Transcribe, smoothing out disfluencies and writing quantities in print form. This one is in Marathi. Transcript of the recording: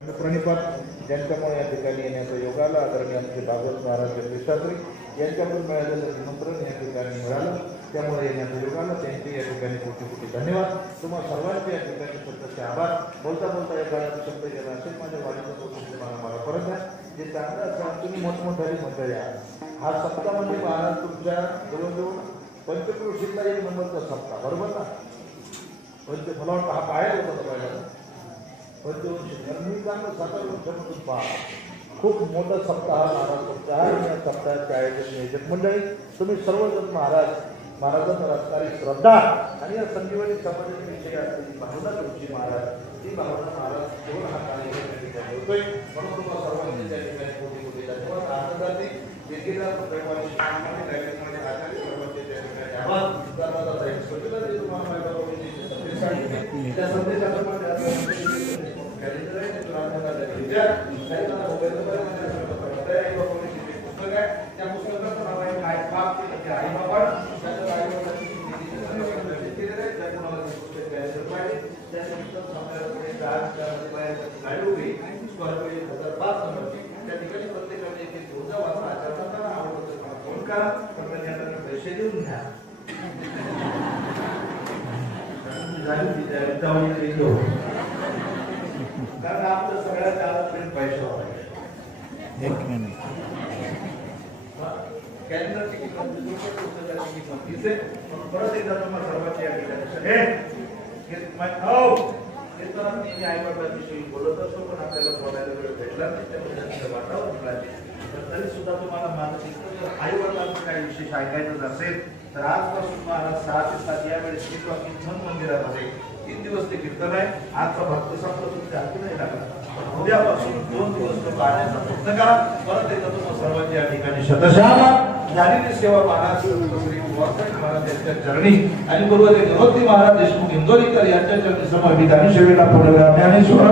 प्रणिपात ज्यांच्यामुळे या ठिकाणी येण्याचा योग आला आदरणीय आमचे भागवत महाराज जगदीशास्त्री यांच्याकडून मिळालेलं निमंत्रण या ठिकाणी मिळालं, त्यामुळे येण्याचा योग आला. त्यांचे या ठिकाणी खूप खूप धन्यवाद. तुम्हाला सर्वांचे या ठिकाणी स्वतःचे आभार. बोलता बोलता एका शब्द गेला असेल माझ्या वाढीचा मला परत आहे जे चांगलं असं तुम्ही मोठमोठाली मंडळी आहात. हा सप्ताह म्हणजे महाराज तुमच्या जवळजवळ पंचक्रोशीतला एक नंबरचा सप्ताह, बरोबर ना? मला वाटतं हा बाहेर होता पहिला मी चांगलं 7 वर्षापासून पहा. खूप मोठा सप्ताह महाराज तुमचा हा. या सप्ताहाच्या आयोजन नियोजक मंडळी तुम्ही सर्वजण महाराजांना असणारी श्रद्धा आणि या संजीवनी समाजाविषयी असलेली भावना तुमची महाराज, ती भावना महाराज केवळ हा कार्यक्रम होतोय. म्हणून तुम्हाला सर्वांनी त्या ठिकाणी कोटी कोटी धन्यवाद. आनंदाने देखील प्रेमाची कार्यक्रमाने आचार्य सर्वांचे त्या ठिकाणी आभार. तुम्हाला माहिती त्या संदेशाप्रमाणे पैसे देऊन घ्या कारण आपलं सगळ्यात आजपर्यंत पैशावर आहे. कॅलेंडरची किंमत परत एकदा तुम्हाला सर्वांची या ठिकाणी आई वडिलांविषयी बोलत असतो, पण आपल्याला बोलायला वेळ भेटला नाही, त्यामुळे वाटावं मिळाले. पण तरी सुद्धा तुम्हाला माझं दिसतं जर आई वडिलांचं काही विशेष ऐकायचं असेल तर आजपासून महाराज 6 ते 7 या वेळेस मन मंदिरामध्ये 3 दिवस ते कीर्तन आहे. आजचा भक्त संपला तुमच्या हाती नाही लागला. उद्यापासून 2 दिवस तो पाहण्याचा प्रयत्न करा. परत एकदा तुम्हाला सर्वांच्या या ठिकाणी शतशः झालेली सेवा महाराज श्री महाराज यांच्या चरणी आणि पूर्वज निवृत्ती महाराज देशमुख इंदोरीकर यांच्या चरणी समर्पित आणि सेवेला पुढे ज्ञानेश्वर